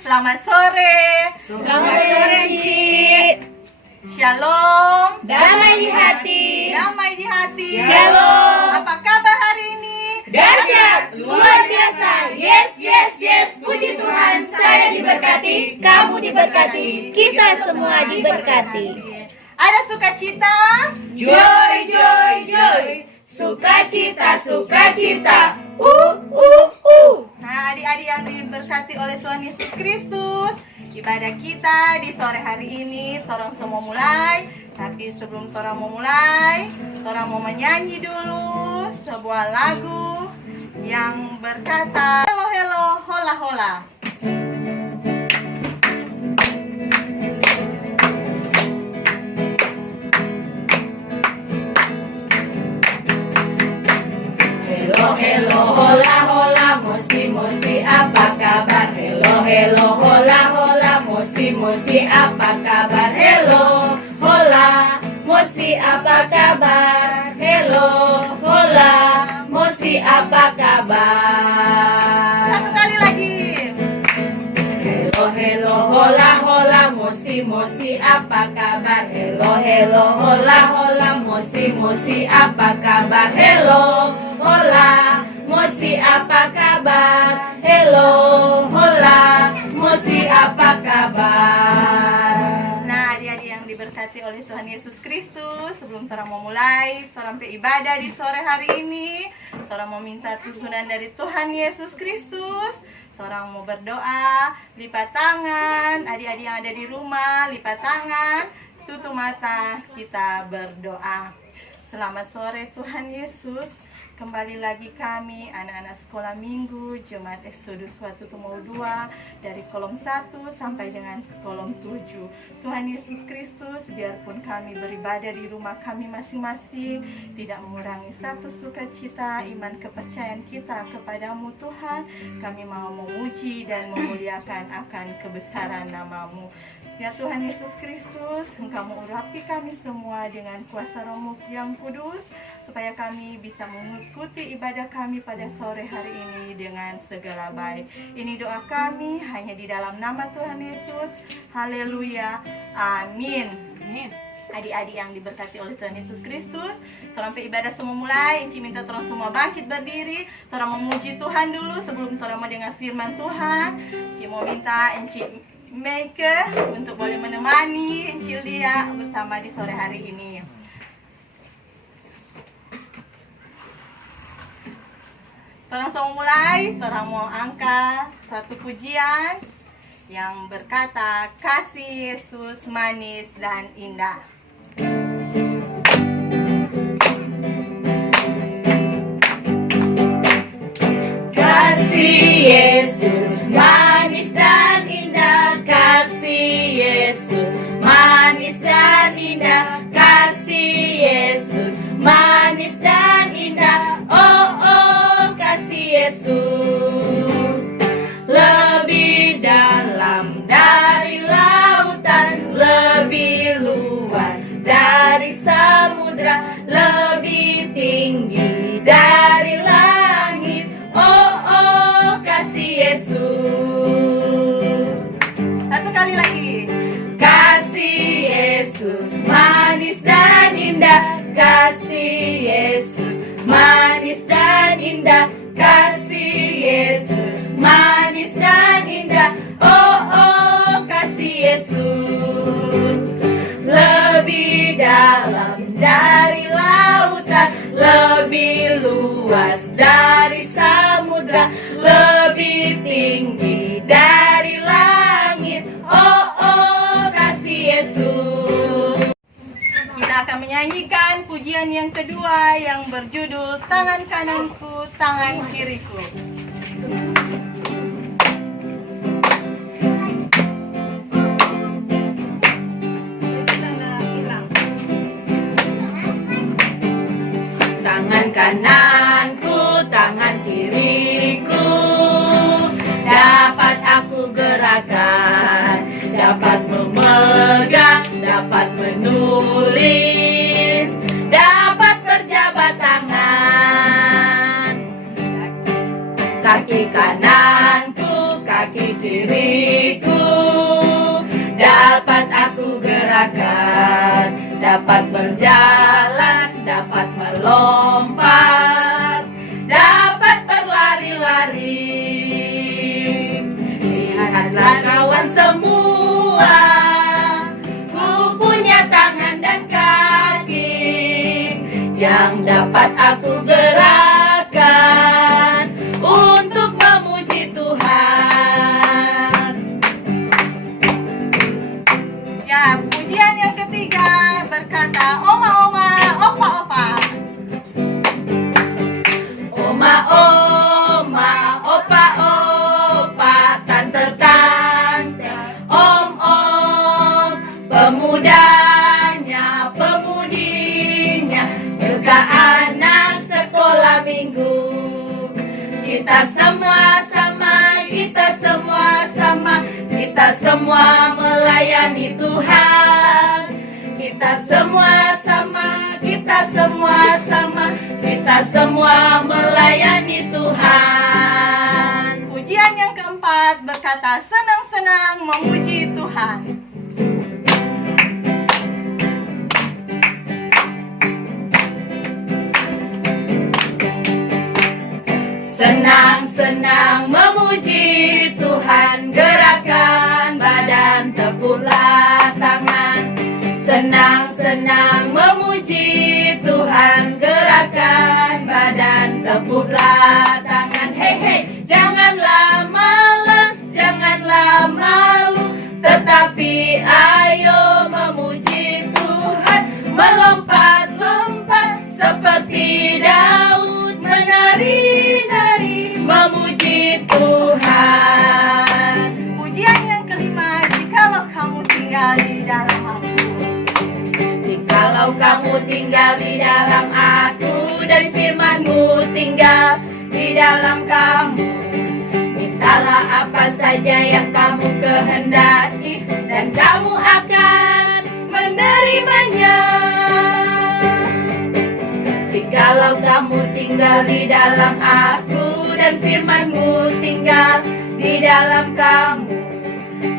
selamat sore. Selamat sore, Cik. Shalom. Damai di hati. Damai di hati. Shalom. Apa kabar hari ini? Dahsyat, luar biasa. Yes, yes, yes. Puji Tuhan, saya diberkati, kamu diberkati, kita semua diberkati. Ada sukacita? Joy, joy, joy. Sukacita, sukacita. Nah, adik-adik yang diberkati oleh Tuhan Yesus Kristus, ibadah kita di sore hari ini, torang semua mulai. Tapi sebelum torang mau mulai, torang mau menyanyi dulu sebuah lagu yang berkata, Hello, hello, hola, hola. Hello, hello, hola, hola, mosi, mosi, apa kabar? Hello, hello, hola, hola, mosi, mosi, apa kabar? Hello, hola, mosi, apa kabar? Hello, hola, mosi, apa kabar? Satu kali lagi. Hello, hello, hola, hola, mosi, mosi, apa kabar? Hello, hello, hola, hola, mosi, mosi, apa kabar? Hello, hola, mosi, apa kabar? Hello, hola, mosi, apa kabar? Nah, adik-adik yang diberkati oleh Tuhan Yesus Kristus, sebelum torang mau mulai, torang beribadah di sore hari ini, torang mau minta tuntunan dari Tuhan Yesus Kristus. Torang mau berdoa, lipat tangan, adik-adik yang ada di rumah, lipat tangan, tutup mata, kita berdoa. Selamat sore Tuhan Yesus. Kembali lagi kami, anak-anak sekolah minggu, Jemaat Exodus Watu Tumau 2, dari kolom 1 sampai dengan kolom 7. Tuhan Yesus Kristus, biarpun kami beribadah di rumah kami masing-masing, tidak mengurangi satu sukacita, iman kepercayaan kita kepadamu Tuhan. Kami mau memuji dan memuliakan akan kebesaran nama-Mu. Ya Tuhan Yesus Kristus, Engkau mengurapi kami semua dengan kuasa Roh-Mu yang kudus, supaya kami bisa mengikuti ibadah kami pada sore hari ini dengan segala baik. Ini doa kami hanya di dalam nama Tuhan Yesus. Haleluya. Amin. Adik-adik yang diberkati oleh Tuhan Yesus Kristus, torang ibadah semua mulai. Enci minta torang semua bangkit berdiri. Torang memuji Tuhan dulu sebelum torang mau dengar firman Tuhan. Enci mau minta Enci Maker untuk boleh menemani Encik Lia bersama di sore hari ini. Torang semua mulai, torang mau angkat satu pujian yang berkata, kasih Yesus manis dan indah. Kasih Yesus manis dan indah, kasih Yesus manis dan indah, kasih Yesus manis dan indah. Oh, oh, kasih Yesus lebih dalam dari lautan, lebih luas dari samudra, lebih tinggi dari langit. Oh, oh, kasih Yesus. Satu kali lagi. Kasih Yesus manis dan indah, kasih Yesus manis dan indah, kasih Yesus manis dan indah. Oh, oh, kasih Yesus lebih dalam dari lautan, lebih luas dari samudra, lebih tinggi dari langit. Oh, oh, kasih Yesus. Kita akan menyanyikan pujian yang kedua yang berjudul Tangan Kananku, Tangan Kiriku. Tangan kananku, tangan kiriku, dapat aku gerakan, dapat memegang, dapat menulis, dapat berjabat tangan. Kaki kananku, kaki kiriku, gerakan, dapat berjalan, dapat melompat, dapat berlari-lari. Lihatlah kawan semua, ku punya tangan dan kaki yang dapat aku gerakan untuk memuji Tuhan. Ya, pujian yang ketiga berkata oma-oma, opa-opa. Oma-oma, opa-opa, tante-tante, om-om, pemudanya, pemudinya, juga anak sekolah minggu. Kita semua sama, kita semua sama, kita semua melayani Tuhan. Kita semua sama, kita semua sama, kita semua melayani Tuhan. Pujian yang keempat berkata senang-senang memuji Tuhan. Senang-senang memuji Tuhan, gerakan badan, tepuklah tangan. Senang-senang memuji Tuhan, gerakan badan, tepuklah tangan. Hei hei, janganlah malas, janganlah malu, tetapi ayo memuji Tuhan. Melompat-lompat seperti Daud, menari-nari memuji Tuhan. Pujian yang kelima, jikalau kamu tinggal di dalam aku. Jikalau kamu tinggal di dalam aku dan firman-Mu tinggal di dalam kamu, mintalah apa saja yang kamu kehendaki dan kamu akan menerimanya. Jikalau kamu tinggal di dalam aku dan firman-Mu tinggal di dalam kamu,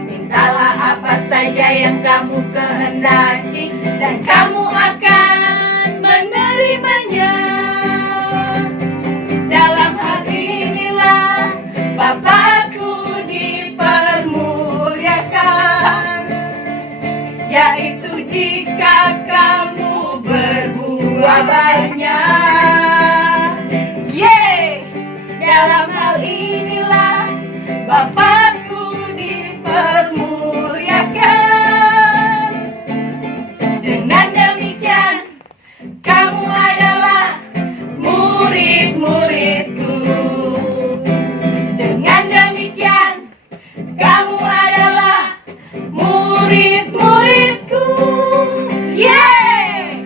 mintalah apa saja yang kamu kehendaki dan kamu akan menerimanya. Dalam hal inilah Bapakku dipermuliakan, yaitu jika kamu berbuah banyak. Yeay! Dalam hal inilah Bapakku dipermuliakan. Dengan demikian kamu adalah murid-muridku. Dengan demikian kamu adalah murid-muridku. Yeay!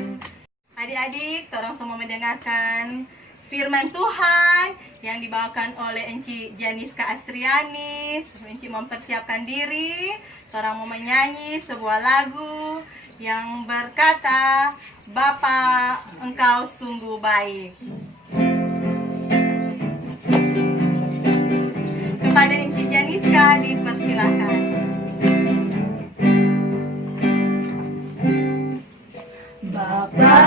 Adik-adik, tolong semua mendengarkan firman Tuhan yang dibawakan oleh Enci Janiska Astrianis. Enci mempersiapkan diri, orang mau menyanyi sebuah lagu yang berkata, Bapa, Engkau sungguh baik. Kepada Enci Janiska dipersilakan. Bapa,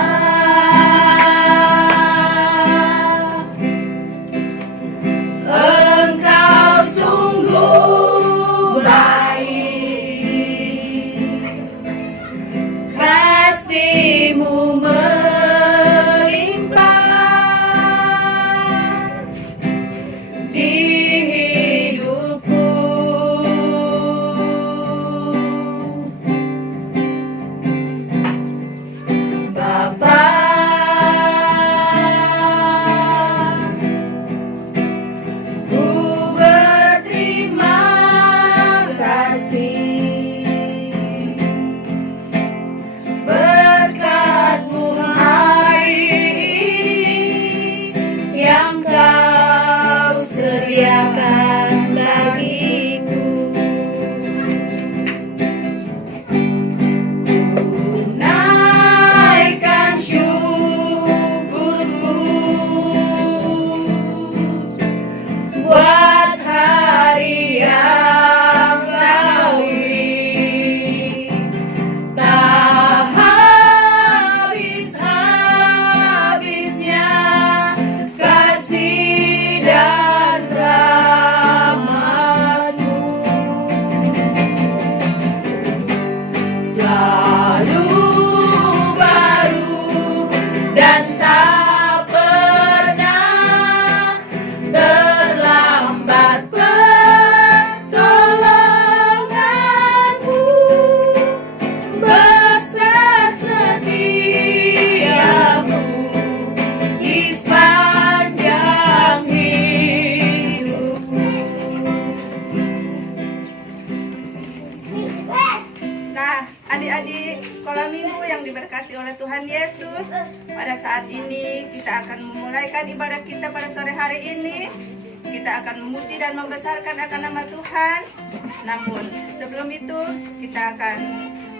Engkau sungguh baik, kasih-Mu melimpah di hidupku. adik-adik sekolah minggu yang diberkati oleh Tuhan Yesus, pada saat ini kita akan memulaikan ibadah kita pada sore hari ini. Kita akan memuji dan membesarkan akan nama Tuhan. Namun sebelum itu kita akan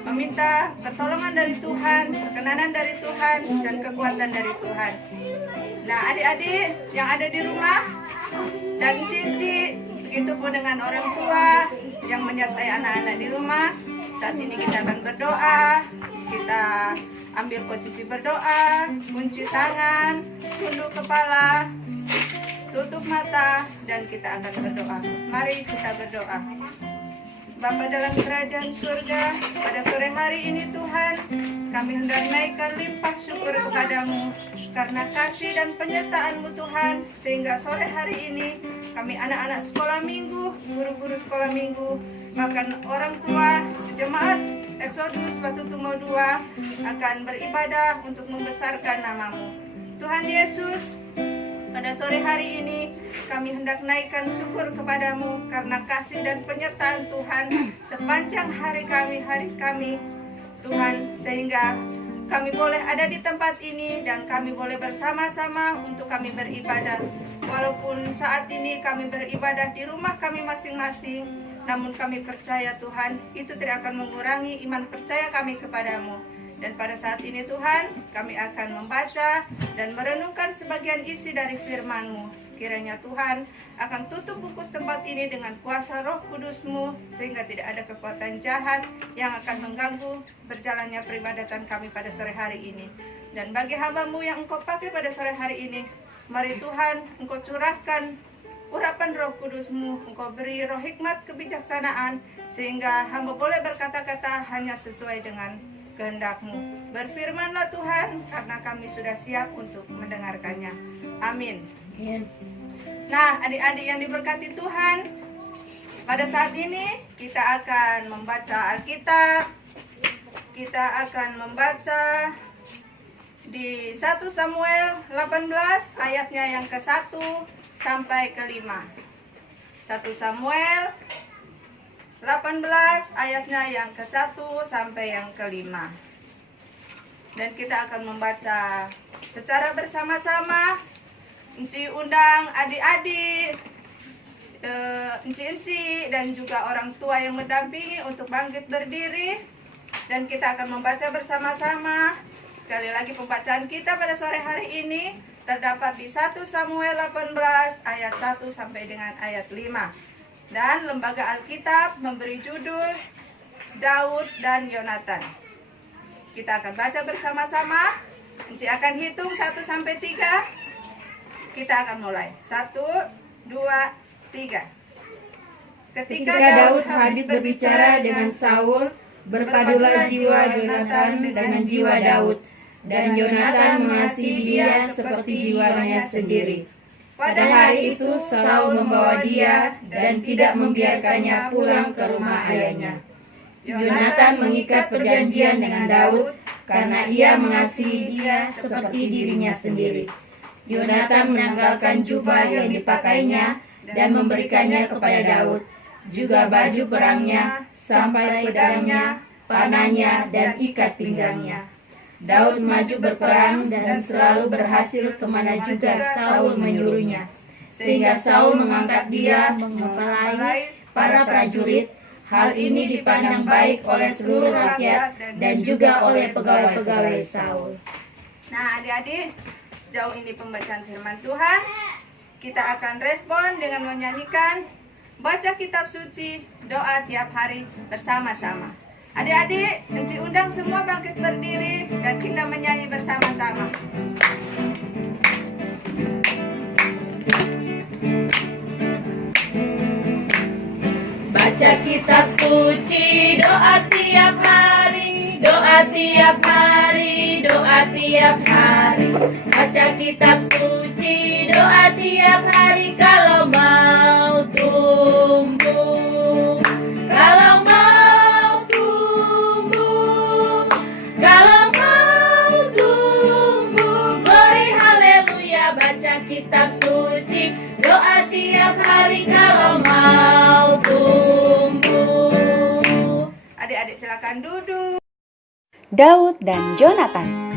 meminta pertolongan dari Tuhan, perkenanan dari Tuhan, dan kekuatan dari Tuhan. Nah, adik-adik yang ada di rumah dan cici, begitupun dengan orang tua yang menyertai anak-anak di rumah, saat ini kita akan berdoa. Kita ambil posisi berdoa, kunci tangan, tunduk kepala, tutup mata, dan kita akan berdoa. Mari kita berdoa. Bapa dalam kerajaan surga, pada sore hari ini Tuhan, kami hendak naikkan limpah syukur kepadamu karena kasih dan penyertaan-Mu Tuhan, sehingga sore hari ini kami anak-anak sekolah minggu, guru-guru sekolah minggu, bahkan orang tua, jemaat Exodus Batu Tumo 2 akan beribadah untuk membesarkan nama-Mu. Tuhan Yesus, pada sore hari ini kami hendak naikkan syukur kepadamu karena kasih dan penyertaan Tuhan sepanjang hari kami Tuhan, sehingga kami boleh ada di tempat ini dan kami boleh bersama-sama untuk kami beribadah. Walaupun saat ini kami beribadah di rumah kami masing-masing, namun kami percaya Tuhan, itu tidak akan mengurangi iman percaya kami kepadamu. Dan pada saat ini Tuhan, kami akan membaca dan merenungkan sebagian isi dari firman-Mu. Kiranya Tuhan akan tutup bungkus tempat ini dengan kuasa Roh Kudus-Mu, sehingga tidak ada kekuatan jahat yang akan mengganggu berjalannya peribadatan kami pada sore hari ini. Dan bagi hamba-Mu yang Engkau pakai pada sore hari ini, mari Tuhan Engkau curahkan urapan Roh Kudus-Mu, Engkau beri roh hikmat kebijaksanaan, sehingga hamba boleh berkata-kata hanya sesuai dengan kehendak-Mu. Berfirmanlah Tuhan, karena kami sudah siap untuk mendengarkannya. Amin. Nah, adik-adik yang diberkati Tuhan, pada saat ini kita akan membaca Alkitab. Kita akan membaca di 1 Samuel 18 ayatnya yang ke-1 sampai ke-5. 1 Samuel 18 ayatnya yang ke-1 sampai yang ke-5. Dan kita akan membaca secara bersama-sama. Enci undang adik-adik, enci-enci dan juga orang tua yang mendampingi untuk bangkit berdiri. Dan kita akan membaca bersama-sama. Sekali lagi pembacaan kita pada sore hari ini terdapat di 1 Samuel 18 ayat 1 sampai dengan ayat 5. Dan Lembaga Alkitab memberi judul Daud dan Yonatan. Kita akan baca bersama-sama. Enci akan hitung 1 sampai 3. Kita akan mulai. 1, 2, 3. Ketika Daud habis berbicara dengan Saul, berpadulah jiwa Yonatan dengan jiwa Daud, dan Yonatan mengasihi dia seperti jiwanya sendiri. Pada hari itu Saul membawa dia dan tidak membiarkannya pulang ke rumah ayahnya. Yonatan mengikat perjanjian dengan Daud karena ia mengasihi dia seperti dirinya sendiri. Yonatan menanggalkan jubah yang dipakainya dan memberikannya kepada Daud, juga baju perangnya, sampai pedangnya, panahnya, dan ikat pinggangnya. Daud maju berperang dan selalu berhasil kemana juga Saul menyuruhnya, sehingga Saul mengangkat dia mengepalai para prajurit. Hal ini dipandang baik oleh seluruh rakyat dan juga oleh pegawai-pegawai Saul. Nah, adik-adik, sejauh ini pembacaan firman Tuhan. Kita akan respon dengan menyanyikan baca kitab suci, doa tiap hari bersama-sama. Adik-adik, enci undang semua bangkit berdiri dan kita menyanyi bersama-sama. Baca kitab suci, doa tiap hari, doa tiap hari, doa tiap hari. Baca kitab suci, doa tiap hari kalau mau tumbuh, kalau mau tumbuh, kalau mau tumbuh. Glory haleluya, baca kitab suci, doa tiap hari kalau mau tumbuh. Adik-adik silakan duduk. Daud dan Jonatan.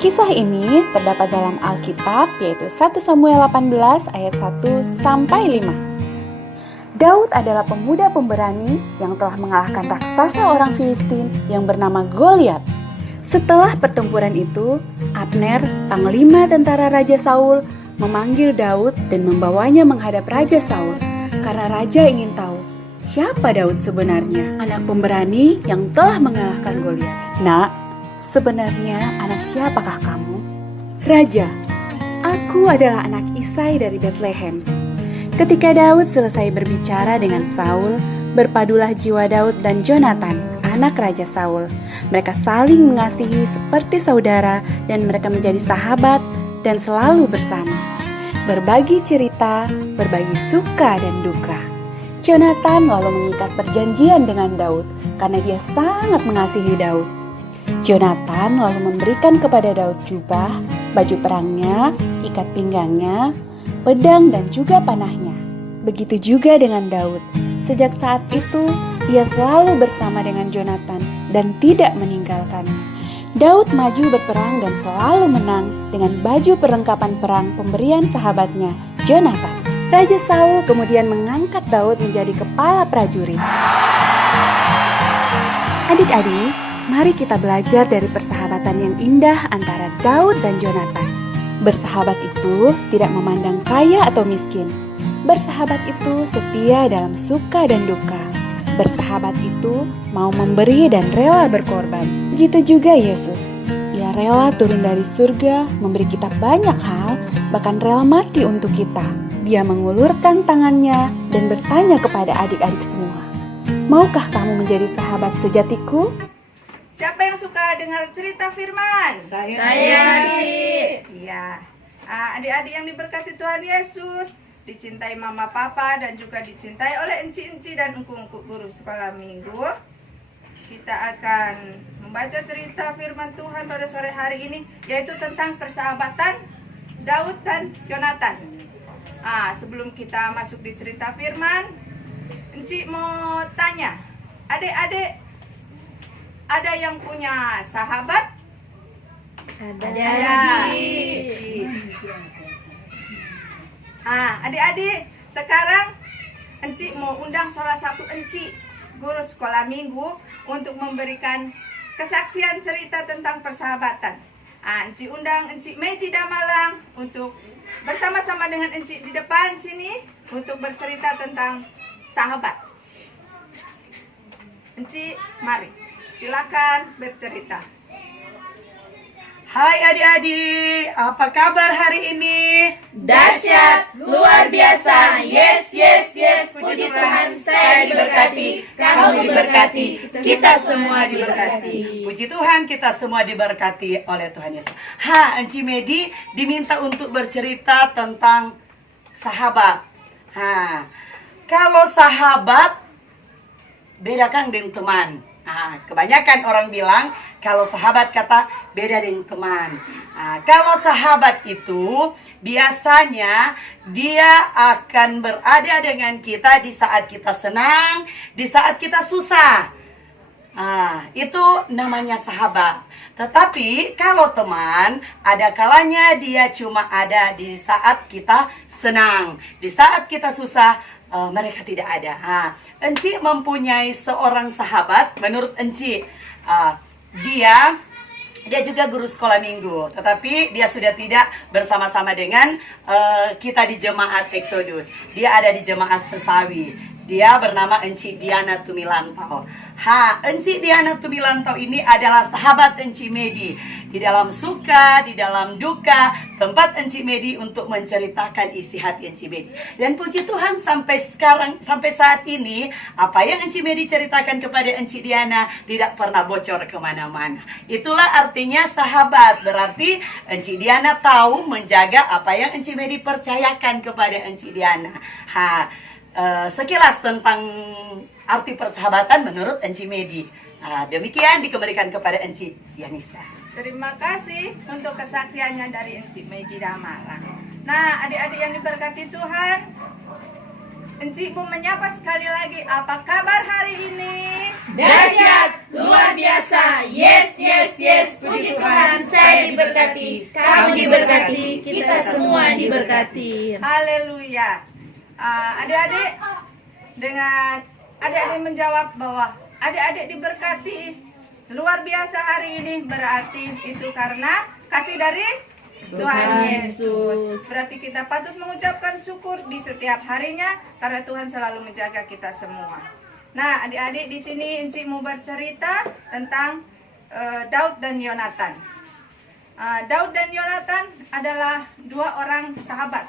Kisah ini terdapat dalam Alkitab, yaitu 1 Samuel 18 ayat 1 sampai 5. Daud adalah pemuda pemberani yang telah mengalahkan raksasa orang Filistin yang bernama Goliat. Setelah pertempuran itu, Abner, panglima tentara Raja Saul, memanggil Daud dan membawanya menghadap Raja Saul karena raja ingin tahu siapa Daud sebenarnya, anak pemberani yang telah mengalahkan Goliat. Nak, sebenarnya anak siapakah kamu? Raja, aku adalah anak Isai dari Bethlehem. Ketika Daud selesai berbicara dengan Saul, berpadulah jiwa Daud dan Jonatan, anak Raja Saul. Mereka saling mengasihi seperti saudara dan mereka menjadi sahabat dan selalu bersama. Berbagi cerita, berbagi suka dan duka. Jonatan lalu mengikat perjanjian dengan Daud karena dia sangat mengasihi Daud. Jonatan lalu memberikan kepada Daud jubah, baju perangnya, ikat pinggangnya, pedang dan juga panahnya. Begitu juga dengan Daud. Sejak saat itu, ia selalu bersama dengan Jonatan dan tidak meninggalkannya. Daud maju berperang dan selalu menang dengan baju perlengkapan perang pemberian sahabatnya, Jonatan. Raja Saul kemudian mengangkat Daud menjadi kepala prajurit. Adik-adik, mari kita belajar dari persahabatan yang indah antara Daud dan Jonatan. Bersahabat itu tidak memandang kaya atau miskin. Bersahabat itu setia dalam suka dan duka. Bersahabat itu mau memberi dan rela berkorban. Begitu juga Yesus. Ia rela turun dari surga, memberi kita banyak hal, bahkan rela mati untuk kita. Dia mengulurkan tangannya dan bertanya kepada adik-adik semua, maukah kamu menjadi sahabat sejatiku? Siapa yang suka dengar cerita firman? Saya. Iya. Adik-adik yang diberkati Tuhan Yesus, dicintai mama papa dan juga dicintai oleh enci-enci dan engku-engku guru sekolah minggu. Kita akan membaca cerita firman Tuhan pada sore hari ini, yaitu tentang persahabatan Daud dan Jonatan. Sebelum kita masuk di cerita firman, enci mau tanya, adik-adik, ada yang punya sahabat? Ada. Adik-adik, sekarang enci mau undang salah satu enci guru sekolah minggu untuk memberikan kesaksian cerita tentang persahabatan. Enci undang Enci Medi Damalang untuk bersama-sama dengan enci di depan sini untuk bercerita tentang sahabat. Enci, mari. Silakan bercerita. Hai adik-adik, apa kabar hari ini? Dahsyat, luar biasa. Yes, yes, yes. Puji Tuhan, saya diberkati, kamu diberkati, kita semua diberkati. Puji Tuhan, kita semua diberkati oleh Tuhan Yesus. Enci Medi diminta untuk bercerita tentang sahabat. Kalau sahabat beda kan dengan teman. Kebanyakan orang bilang kalau sahabat kata beda dengan teman. Kalau sahabat itu biasanya dia akan berada dengan kita di saat kita senang, di saat kita susah. Itu namanya sahabat. Tetapi kalau teman, ada kalanya dia cuma ada di saat kita senang, di saat kita susah. Mereka tidak ada. Enci mempunyai seorang sahabat. Menurut Enci, dia juga guru sekolah minggu, tetapi dia sudah tidak bersama-sama dengan kita di jemaat Exodus. Dia ada di jemaat Sesawi. Dia bernama Enci Diana Tumilantau. Enci Diana Tumilantau ini adalah sahabat Enci Medi. Di dalam suka, di dalam duka, tempat Enci Medi untuk menceritakan isi hati Enci Medi. Dan puji Tuhan sampai sekarang, sampai saat ini, apa yang Enci Medi ceritakan kepada Enci Diana tidak pernah bocor kemana-mana. Itulah artinya sahabat. Berarti Enci Diana tahu menjaga apa yang Enci Medi percayakan kepada Enci Diana. Sekilas tentang arti persahabatan menurut Enci Medi. Demikian dikembalikan kepada Enci Yanisa. Terima kasih untuk kesaksiannya dari Enci Medi Damalang. Nah, adik-adik yang diberkati Tuhan, Enci mau menyapa sekali lagi. Apa kabar hari ini? Dahsyat, luar biasa. Yes, yes, yes. Puji Tuhan, saya diberkati. Kamu diberkati. Kita semua diberkati. Haleluya. Adik-adik dengan adik-adik menjawab bahwa adik-adik diberkati luar biasa hari ini, berarti itu karena kasih dari Tuhan Yesus. Berarti kita patut mengucapkan syukur di setiap harinya karena Tuhan selalu menjaga kita semua. Nah, adik-adik di sini Enci mau bercerita tentang Daud dan Yonatan. Daud dan Yonatan adalah dua orang sahabat.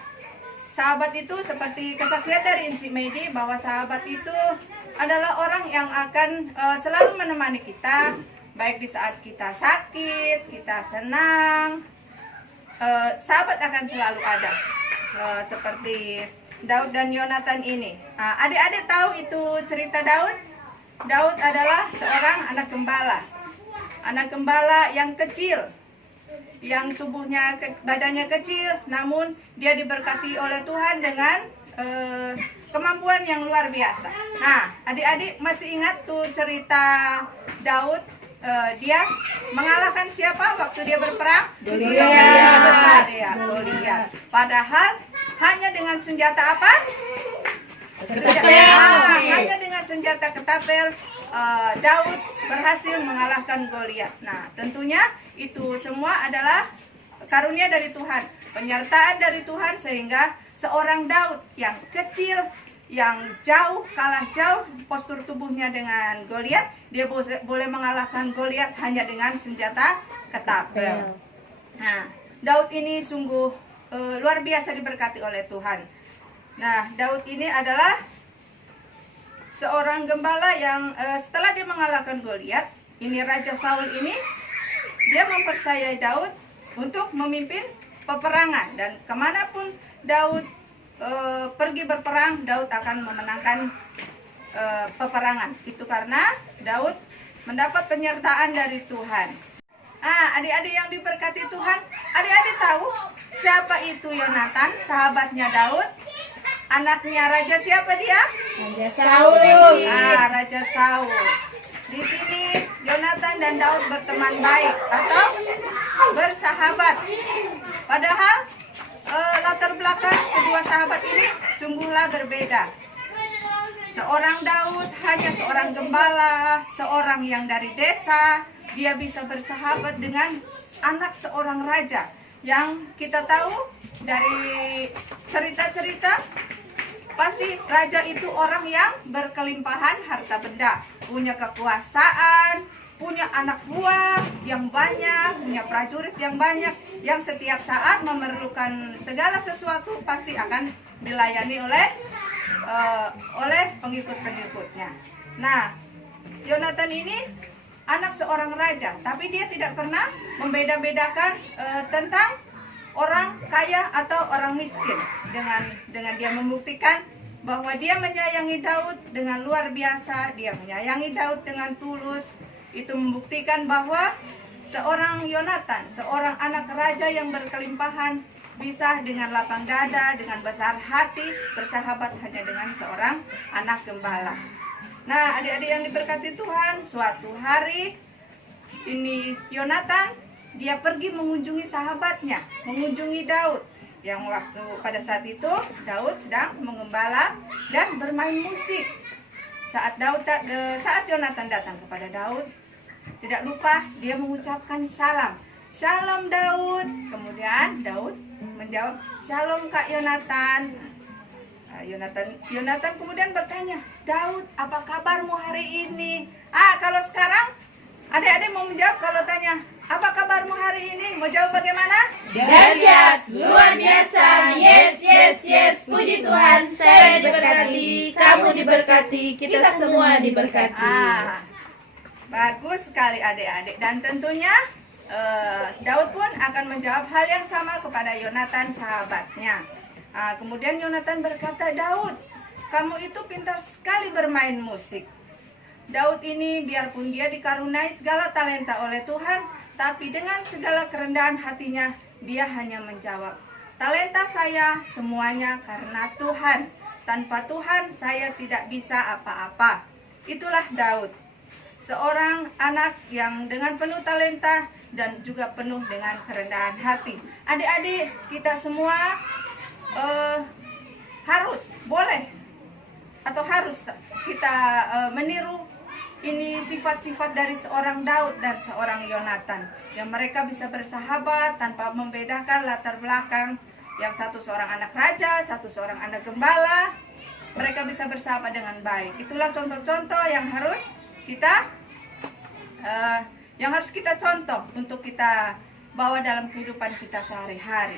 Sahabat itu seperti kesaksian dari Enci Medi bahwa sahabat itu adalah orang yang akan selalu menemani kita, baik di saat kita sakit, kita senang. Sahabat akan selalu ada. Seperti Daud dan Yonatan ini. Adik-adik tahu itu cerita Daud? Daud adalah seorang anak gembala. Anak gembala yang kecil, yang tubuhnya, badannya kecil, namun dia diberkati oleh Tuhan dengan kemampuan yang luar biasa. Nah, adik-adik masih ingat tuh cerita Daud? Dia mengalahkan siapa waktu dia berperang? Goliat. Besar ya, Goliat. Padahal hanya dengan senjata apa? Hanya dengan senjata ketapel Daud berhasil mengalahkan Goliat. Nah, tentunya itu semua adalah karunia dari Tuhan, penyertaan dari Tuhan, sehingga seorang Daud yang kecil, yang jauh, kalah jauh postur tubuhnya dengan Goliat, dia boleh mengalahkan Goliat hanya dengan senjata ketapel. Nah, Daud ini sungguh luar biasa diberkati oleh Tuhan. Nah, Daud ini adalah seorang gembala yang setelah dia mengalahkan Goliat, ini Raja Saul ini, dia mempercayai Daud untuk memimpin peperangan, dan kemanapun Daud pergi berperang, Daud akan memenangkan peperangan. Itu karena Daud mendapat penyertaan dari Tuhan. Adik-adik yang diberkati Tuhan, adik-adik tahu siapa itu Yonatan, sahabatnya Daud? Anaknya raja siapa dia? Raja Saul. Raja Saul. Di sini Yonatan dan Daud berteman baik atau bersahabat. Padahal latar belakang kedua sahabat ini sungguhlah berbeda. Seorang Daud hanya seorang gembala, seorang yang dari desa, dia bisa bersahabat dengan anak seorang raja. Yang kita tahu dari cerita-cerita, pasti raja itu orang yang berkelimpahan harta benda, punya kekuasaan, punya anak buah yang banyak, punya prajurit yang banyak, yang setiap saat memerlukan segala sesuatu pasti akan dilayani oleh pengikut-pengikutnya. Nah, Yonatan ini anak seorang raja, tapi dia tidak pernah membeda-bedakan tentang orang kaya atau orang miskin. Dengan dia membuktikan bahwa dia menyayangi Daud dengan luar biasa, dia menyayangi Daud dengan tulus. Itu membuktikan bahwa seorang Yonatan, seorang anak raja yang berkelimpahan, bisa dengan lapang dada, dengan besar hati, bersahabat hanya dengan seorang anak gembala. Nah, adik-adik yang diberkati Tuhan, suatu hari ini Yonatan, dia pergi mengunjungi sahabatnya, mengunjungi Daud. Yang waktu pada saat itu Daud sedang mengembala dan bermain musik. Saat Yonatan datang kepada Daud, tidak lupa dia mengucapkan salam. Shalom Daud. Kemudian Daud menjawab, Shalom Kak Yonatan. Yonatan kemudian bertanya, Daud, apa kabarmu hari ini? Kalau sekarang adik-adik mau menjawab, kalau tanya, apa kabarmu hari ini? Mau jawab bagaimana? Dahsyat, luar biasa. Yes, yes, yes. Puji Tuhan, saya diberkati. Kamu diberkati. Kita semua diberkati. Bagus sekali adik-adik. Dan tentunya Daud pun akan menjawab hal yang sama kepada Yonatan sahabatnya. Kemudian Yonatan berkata, Daud, kamu itu pintar sekali bermain musik. Daud ini biarpun dia dikaruniai segala talenta oleh Tuhan, tapi dengan segala kerendahan hatinya, dia hanya menjawab, talenta saya semuanya karena Tuhan. Tanpa Tuhan saya tidak bisa apa-apa. Itulah Daud. seorang anak yang dengan penuh talenta dan juga penuh dengan kerendahan hati. Adik-adik, kita semua harus kita meniru ini sifat-sifat dari seorang Daud dan seorang Yonatan, yang mereka bisa bersahabat tanpa membedakan latar belakang. Yang satu seorang anak raja, satu seorang anak gembala, mereka bisa bersahabat dengan baik. Itulah contoh-contoh yang harus kita contoh untuk kita bawa dalam kehidupan kita sehari-hari.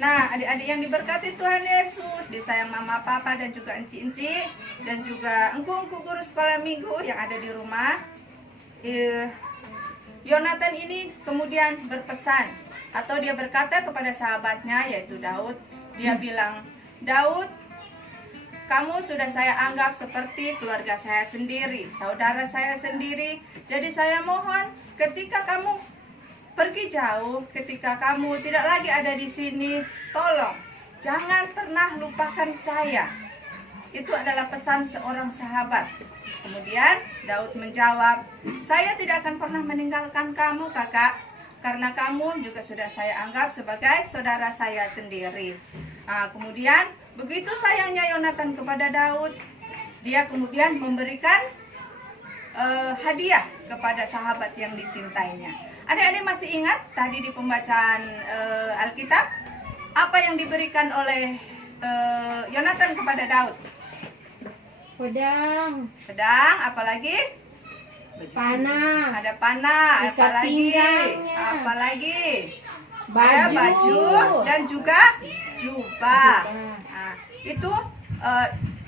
Nah, adik-adik yang diberkati Tuhan Yesus, disayang mama, papa, dan juga enci-enci, dan juga engku-engku guru sekolah minggu yang ada di rumah. Yonatan ini kemudian berpesan, atau dia berkata kepada sahabatnya, yaitu Daud. Dia bilang, Daud, kamu sudah saya anggap seperti keluarga saya sendiri, saudara saya sendiri. Jadi saya mohon, ketika kamu pergi jauh, ketika kamu tidak lagi ada di sini, tolong jangan pernah lupakan saya. Itu adalah pesan seorang sahabat. Kemudian Daud menjawab, saya tidak akan pernah meninggalkan kamu, kakak, karena kamu juga sudah saya anggap sebagai saudara saya sendiri. Nah, kemudian begitu sayangnya Yonatan kepada Daud, dia kemudian memberikan hadiah kepada sahabat yang dicintainya. Adik-adik masih ingat tadi di pembacaan Alkitab apa yang diberikan oleh Yonatan kepada Daud? Pedang, apalagi? Panah, Ada panah, ikat pinggangnya, apalagi? Ada baju dan juga jubah. Nah, itu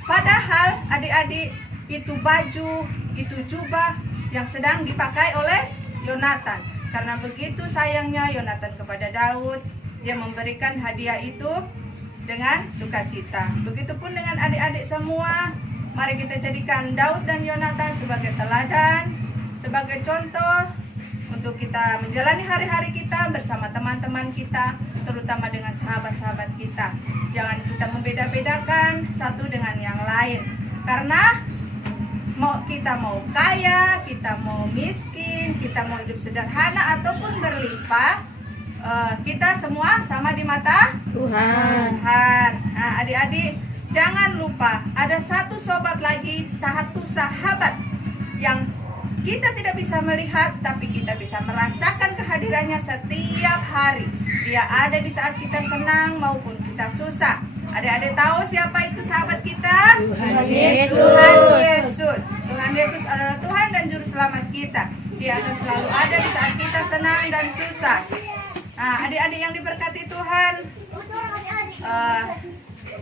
padahal adik-adik itu baju, itu jubah yang sedang dipakai oleh Yonatan. Karena begitu sayangnya Yonatan kepada Daud, dia memberikan hadiah itu dengan sukacita. Begitupun dengan adik-adik semua, mari kita jadikan Daud dan Yonatan sebagai teladan, sebagai contoh untuk kita menjalani hari-hari kita bersama teman-teman kita, terutama dengan sahabat-sahabat kita. Jangan kita membeda-bedakan satu dengan yang lain. Karena kita mau kaya, kita mau miskin, kita mau hidup sederhana ataupun berlimpah, kita semua sama di mata Tuhan. Nah, adik-adik, jangan lupa ada satu sobat lagi, satu sahabat yang kita tidak bisa melihat, tapi kita bisa merasakan kehadirannya setiap hari. Dia ada di saat kita senang maupun kita susah. Adik-adik tahu siapa itu sahabat kita? Tuhan Yesus. Tuhan Yesus. Tuhan Yesus adalah Tuhan dan Juru Selamat kita. Dia akan selalu ada di saat kita senang dan susah. Nah, adik-adik yang diberkati Tuhan,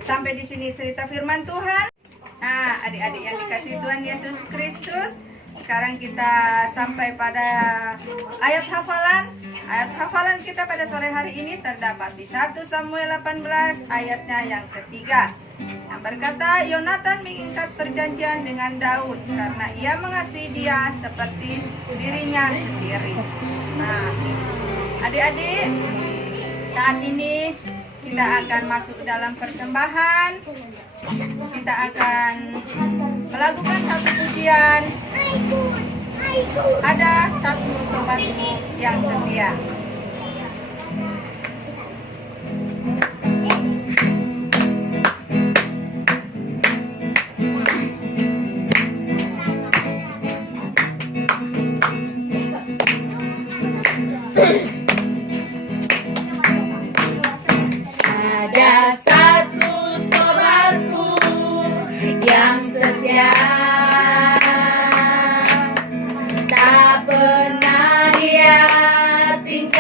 sampai di sini cerita firman Tuhan. Nah, adik-adik yang dikasihi Tuhan Yesus Kristus, sekarang kita sampai pada ayat hafalan. Ayat hafalan kita pada sore hari ini terdapat di 1 Samuel 18 ayatnya yang ketiga, yang berkata, Yonatan mengikat perjanjian dengan Daud karena ia mengasihi dia seperti dirinya sendiri. Nah, adik-adik, saat ini kita akan masuk dalam persembahan. Kita akan melakukan satu pujian. Ada satu sobatmu yang setia. Ada satu sobatku yang setia, tak pernah ia tinggalkan.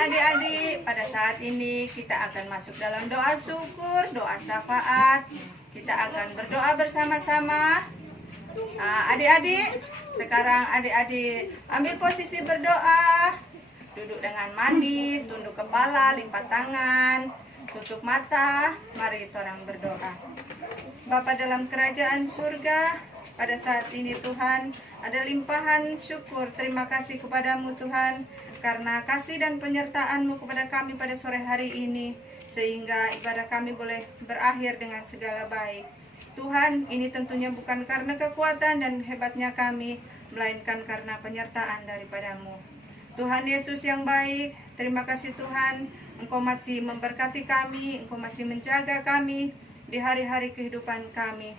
adik-adik, pada saat ini kita akan masuk dalam doa syukur, doa syafaat. Kita akan berdoa bersama-sama. Adik-adik, sekarang adik-adik ambil posisi berdoa. Duduk dengan manis, tunduk kepala, lipat tangan, tutup mata. Mari orang berdoa. Bapa dalam kerajaan surga, pada saat ini Tuhan, ada limpahan syukur. Terima kasih kepadamu Tuhan, karena kasih dan penyertaan-Mu kepada kami pada sore hari ini, sehingga ibadah kami boleh berakhir dengan segala baik. Tuhan, ini tentunya bukan karena kekuatan dan hebatnya kami, melainkan karena penyertaan daripada-Mu. Tuhan Yesus yang baik, terima kasih Tuhan, Engkau masih memberkati kami, Engkau masih menjaga kami di hari-hari kehidupan kami.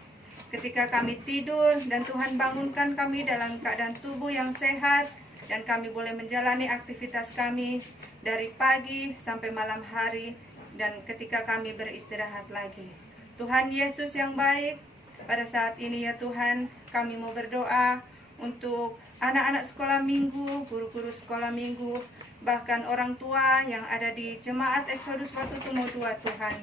Ketika kami tidur dan Tuhan bangunkan kami dalam keadaan tubuh yang sehat, dan kami boleh menjalani aktivitas kami dari pagi sampai malam hari, dan ketika kami beristirahat lagi. Tuhan Yesus yang baik, pada saat ini ya Tuhan, kami mau berdoa untuk anak-anak sekolah minggu, guru-guru sekolah minggu, bahkan orang tua yang ada di jemaat Exodus Watutumo II Tuhan.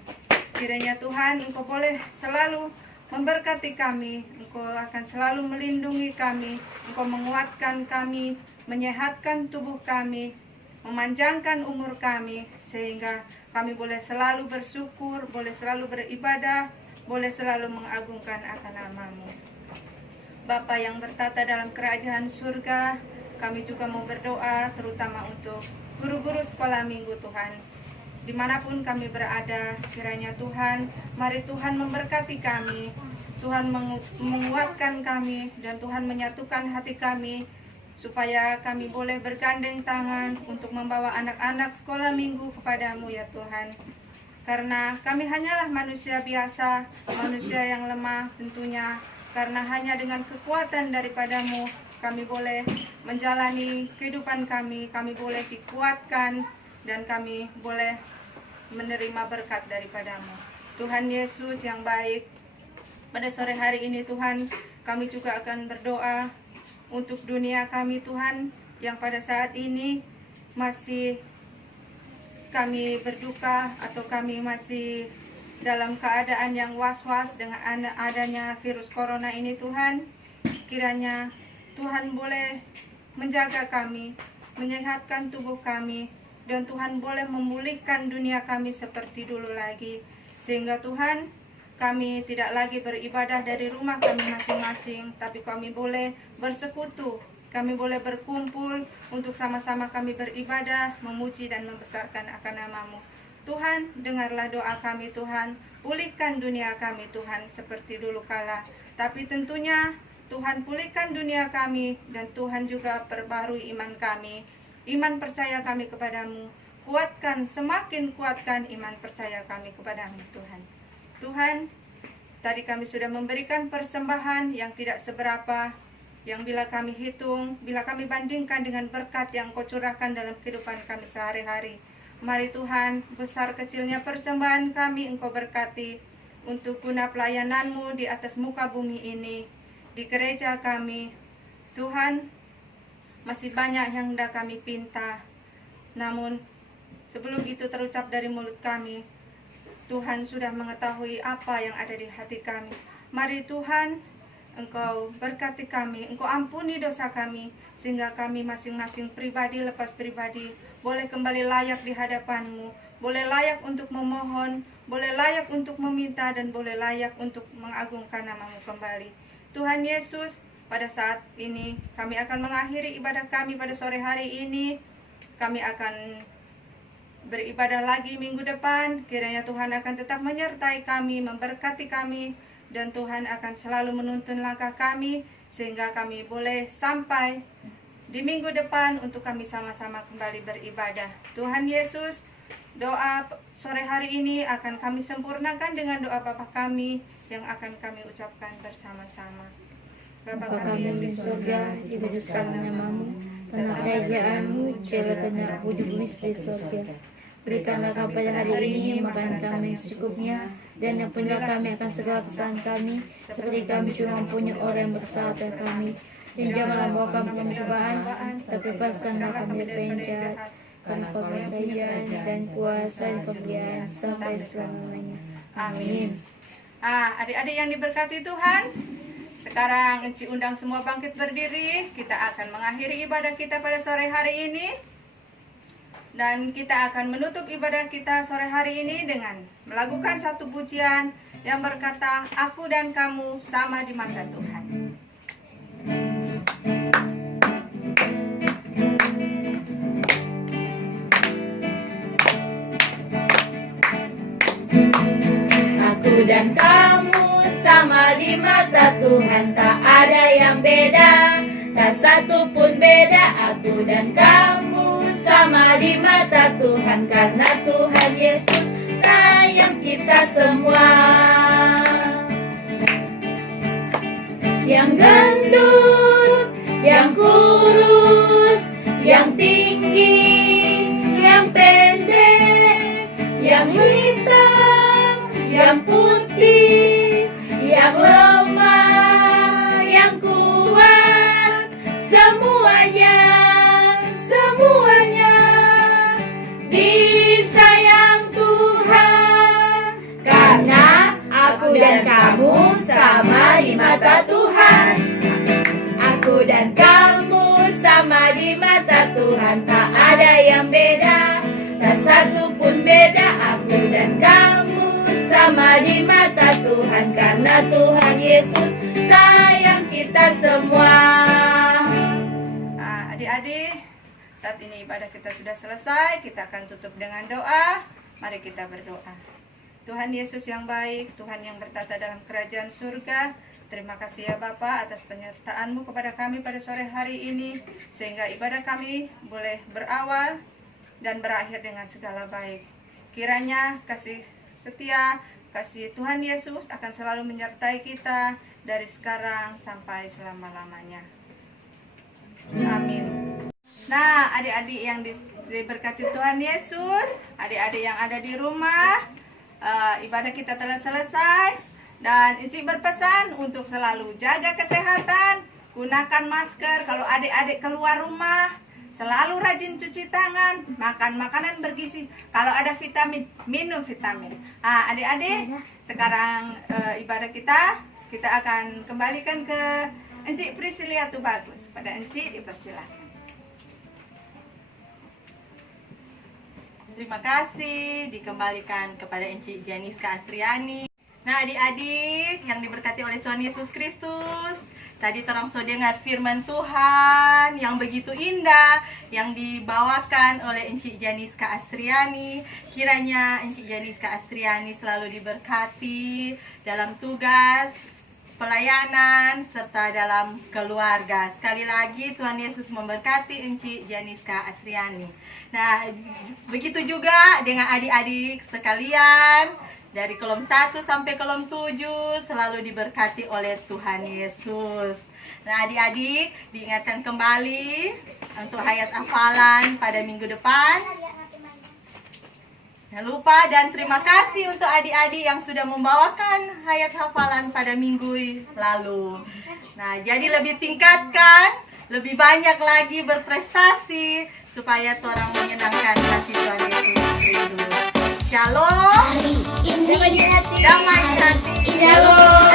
Kiranya Tuhan, Engkau boleh selalu memberkati kami, Engkau akan selalu melindungi kami, Engkau menguatkan kami, menyehatkan tubuh kami, memanjangkan umur kami, sehingga kami boleh selalu bersyukur, boleh selalu beribadah, boleh selalu mengagungkan akan nama-Mu. Bapa yang bertata dalam kerajaan surga, kami juga mau berdoa terutama untuk guru-guru sekolah minggu Tuhan. Dimanapun kami berada, kiranya Tuhan, mari Tuhan memberkati kami, Tuhan menguatkan kami, dan Tuhan menyatukan hati kami, supaya kami boleh bergandeng tangan untuk membawa anak-anak sekolah minggu kepadamu ya Tuhan. Karena kami hanyalah manusia biasa, manusia yang lemah tentunya, karena hanya dengan kekuatan daripadamu kami boleh menjalani kehidupan kami boleh dikuatkan, dan kami boleh menerima berkat daripadamu. Tuhan Yesus yang baik, pada sore hari ini Tuhan, kami juga akan berdoa untuk dunia kami Tuhan, yang pada saat ini masih kami berduka, atau kami masih dalam keadaan yang was-was dengan adanya virus corona ini Tuhan. Kiranya Tuhan boleh menjaga kami, menyehatkan tubuh kami, dan Tuhan boleh memulihkan dunia kami seperti dulu lagi, sehingga Tuhan, kami tidak lagi beribadah dari rumah kami masing-masing, tapi kami boleh bersekutu, kami boleh berkumpul untuk sama-sama kami beribadah, memuji dan membesarkan akan nama-Mu. Tuhan, dengarlah doa kami Tuhan, pulihkan dunia kami Tuhan seperti dulu kala. Tapi tentunya Tuhan pulihkan dunia kami, dan Tuhan juga perbarui iman kami, iman percaya kami kepadamu. Kuatkan, semakin kuatkan iman percaya kami kepadamu Tuhan. Tuhan, tadi kami sudah memberikan persembahan yang tidak seberapa, yang bila kami hitung, bila kami bandingkan dengan berkat yang Kau curahkan dalam kehidupan kami sehari-hari. Mari Tuhan, besar kecilnya persembahan kami Engkau berkati, untuk guna pelayanan-Mu di atas muka bumi ini, di gereja kami. Tuhan, masih banyak yang hendak kami pinta, namun sebelum itu terucap dari mulut kami, Tuhan sudah mengetahui apa yang ada di hati kami. Mari Tuhan, Engkau berkati kami, Engkau ampuni dosa kami, sehingga kami masing-masing pribadi lepas pribadi boleh kembali layak di hadapan-Mu, boleh layak untuk memohon, boleh layak untuk meminta, dan boleh layak untuk mengagungkan nama-Mu kembali. Tuhan Yesus, pada saat ini kami akan mengakhiri ibadah kami pada sore hari ini. Kami akan beribadah lagi minggu depan. Kiranya Tuhan akan tetap menyertai kami, memberkati kami, dan Tuhan akan selalu menuntun langkah kami, sehingga kami boleh sampai di minggu depan untuk kami sama-sama kembali beribadah. Tuhan Yesus, doa sore hari ini akan kami sempurnakan dengan doa Bapa kami yang akan kami ucapkan bersama-sama. Bapa kami yang di surga, dikuduskanlah nama-Mu, Tanah kerajaan-Mu, jadilah wujud bumi seperti surga. Berikanlah kami pada hari ini makanan kami yang secukupnya, dan ampunilah kami akan segala kesalahan kami, seperti kami juga mempunyai orang yang bersalah atas kami. Dan janganlah bawa kami ke pencobaan, tapi bebaskanlah kami dari yang jahat. karena Kau yang punya kerajaan dan kuasa dan kemuliaan sampai selama-lamanya. Amin. Adik-adik yang diberkati Tuhan, sekarang Enci undang semua bangkit berdiri. Kita akan mengakhiri ibadah kita pada sore hari ini. Dan kita akan menutup ibadah kita sore hari ini dengan melakukan satu pujian yang berkata, aku dan kamu sama di mata Tuhan. Aku dan kamu sama di mata Tuhan, tak ada yang beda, tak satu pun beda. Aku dan kamu sama di mata Tuhan, karena Tuhan Yesus sayang kita semua. Yang gendut, yang kurus, yang tinggi, yang pendek, yang hitam, yang putih, yang lemah, yang kuat, semuanya disayang Tuhan. Karena aku dan kamu sama di mata Tuhan. Aku dan kamu sama di mata Tuhan, tak ada yang beda, tak satu pun beda. Aku dan kamu sama di mata Tuhan, karena Tuhan Yesus sayang kita semua. Adik-adik, saat ini ibadah kita sudah selesai. Kita akan tutup dengan doa. Mari kita berdoa. Tuhan Yesus yang baik, Tuhan yang bertata dalam kerajaan surga, terima kasih ya Bapa atas penyertaan-Mu kepada kami pada sore hari ini, sehingga ibadah kami boleh berawal dan berakhir dengan segala baik. Kiranya kasih setia, kasih Tuhan Yesus akan selalu menyertai kita dari sekarang sampai selama-lamanya. Amin. Nah, adik-adik yang diberkati Tuhan Yesus, adik-adik yang ada di rumah, ibadah kita telah selesai. Dan Enci berpesan untuk selalu jaga kesehatan, gunakan masker. Kalau adik-adik keluar rumah, selalu rajin cuci tangan, makan makanan bergizi. Kalau ada vitamin, minum vitamin. Adik-adik, sekarang ibadah kita akan kembalikan ke Enci Priscilia Tubagus. Pada Enci dipersilakan. Terima kasih, dikembalikan kepada Enci Janiska Astriani. Nah, adik-adik yang diberkati oleh Tuhan Yesus Kristus, tadi terang so dengar firman Tuhan yang begitu indah yang dibawakan oleh Enci Janiska Astriani. Kiranya Enci Janiska Astriani selalu diberkati dalam tugas pelayanan serta dalam keluarga. Sekali lagi Tuhan Yesus memberkati Enci Janiska Astriani. Nah, begitu juga dengan adik-adik sekalian dari kolom 1 sampai kolom 7 selalu diberkati oleh Tuhan Yesus. Nah, adik-adik diingatkan kembali untuk hayat hafalan pada minggu depan. Jangan lupa dan terima kasih untuk adik-adik yang sudah membawakan hayat hafalan pada minggu lalu. Nah, jadi lebih tingkatkan, lebih banyak lagi berprestasi supaya orang menyenangkan hati Tuhan Yesus Kristus. Shalom, damai hati, Shalom.